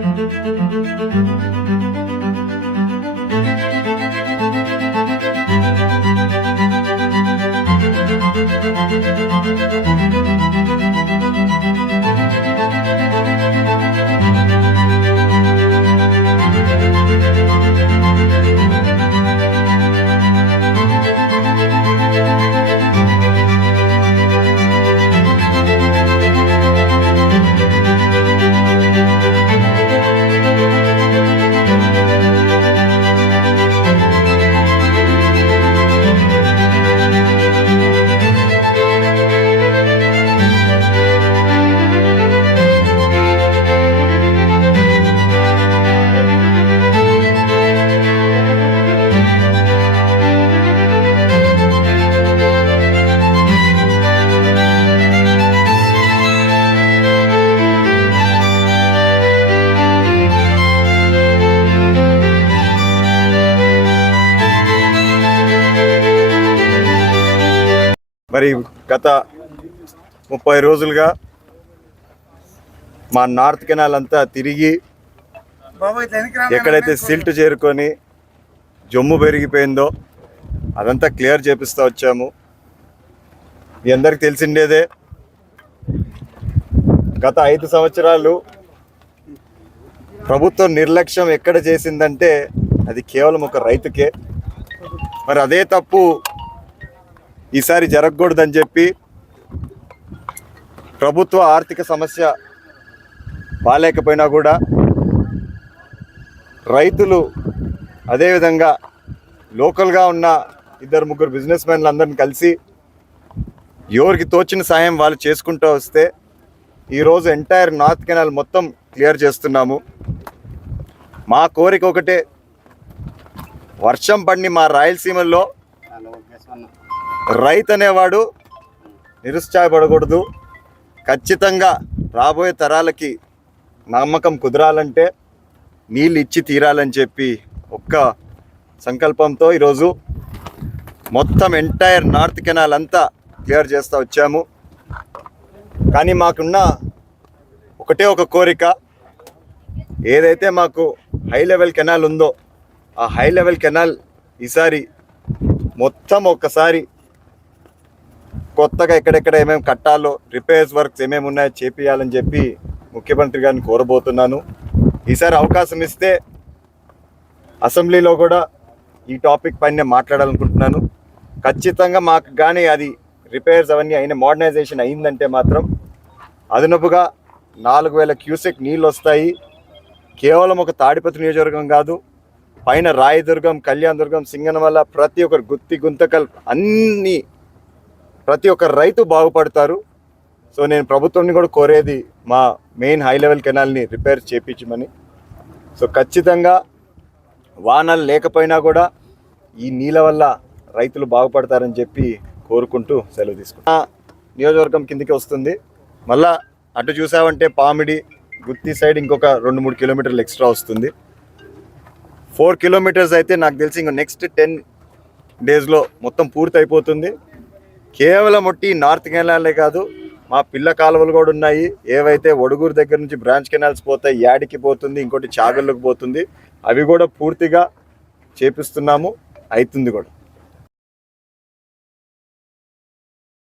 Müzik మరి గత ముప్పై రోజులుగా మా నార్త్ కెనాల్ అంతా తిరిగి ఎక్కడైతే సిల్ట్ చేరుకొని జమ్ము పెరిగిపోయిందో అదంతా క్లియర్ చేపిస్తూ వచ్చాము. మీ అందరికి తెలిసిండేదే గత ఐదు సంవత్సరాలు ప్రభుత్వం నిర్లక్ష్యం ఎక్కడ చేసిందంటే అది కేవలం ఒక రైతుకే. మరి అదే తప్పు ఈసారి జరగకూడదని చెప్పి ప్రభుత్వ ఆర్థిక సమస్య బాగాలేకపోయినా కూడా రైతులు అదేవిధంగా లోకల్గా ఉన్న ఇద్దరు ముగ్గురు బిజినెస్ మ్యాన్లు అందరిని కలిసి ఎవరికి తోచిన సాయం వాళ్ళు చేసుకుంటూ వస్తే ఈరోజు ఎంటైర్ నార్త్ కెనాల్ మొత్తం క్లియర్ చేస్తున్నాము. మా కోరిక ఒకటే వర్షం పడిని మా రాయలసీమలో రైతు అనేవాడు నిరుత్సాహపడకూడదు. ఖచ్చితంగా రాబోయే తరాలకి నమ్మకం కుదరాలంటే నీళ్ళు ఇచ్చి తీరాలని చెప్పి ఒక్క సంకల్పంతో ఈరోజు మొత్తం ఎంటైర్ నార్త్ కెనాల్ అంతా క్లియర్ చేస్తూ వచ్చాము. కానీ మాకున్న ఒకటే ఒక కోరిక ఏదైతే మాకు హై లెవెల్ కెనాల్ ఉందో ఆ హై లెవెల్ కెనాల్ ఈసారి మొత్తం ఒక్కసారి కొత్తగా ఎక్కడెక్కడ ఏమేమి కట్టాలో రిపేర్స్ వర్క్స్ ఏమేమి ఉన్నాయో చేపియాలని చెప్పి ముఖ్యమంత్రి గారిని కోరబోతున్నాను. ఈసారి అవకాశం ఇస్తే అసెంబ్లీలో కూడా ఈ టాపిక్ పైన మాట్లాడాలనుకుంటున్నాను. ఖచ్చితంగా మాకు కానీ అది రిపేర్స్ అవన్నీ అయిన మోడర్నైజేషన్ అయిందంటే మాత్రం అదనపుగా నాలుగు వేల క్యూసెక్ నీళ్ళు వస్తాయి కేవలం ఒక తాడిపత్రి నియోజకవర్గం కాదు పైన రాయదుర్గం కళ్యాణదుర్గం సింగనమల్ల ప్రతి ఒక్కరు గుత్తి గుంతకల్ అన్ని ప్రతి ఒక్క రైతు బాగుపడతారు. సో నేను ప్రభుత్వంని కూడా కోరేది మా మెయిన్ హై లెవెల్ కెనాల్ని రిపేర్ చేయించమని సో ఖచ్చితంగా వానలు లేకపోయినా కూడా ఈ నీళ్ళ వల్ల రైతులు బాగుపడతారని చెప్పి కోరుకుంటూ సెలవు తీసుకున్నా నియోజకవర్గం కిందికి వస్తుంది. మళ్ళా అటు చూసావంటే పామిడి గుత్తి సైడ్ ఇంకొక రెండు మూడు కిలోమీటర్లు ఎక్స్ట్రా వస్తుంది. ఫోర్ కిలోమీటర్స్ అయితే నాకు తెలిసి ఇంక నెక్స్ట్ టెన్ డేస్లో మొత్తం పూర్తి అయిపోతుంది కేవలం ఒట్టి నార్త్ కెనాలే కాదు మా పిల్ల కాలువలు కూడా ఉన్నాయి. ఏవైతే ఒడుగురు దగ్గర నుంచి బ్రాంచ్ కెనాల్స్ పోతాయి యాడికి పోతుంది ఇంకోటి చాగళ్ళకు పోతుంది అవి కూడా పూర్తిగా చేపిస్తున్నాము అవుతుంది కూడా.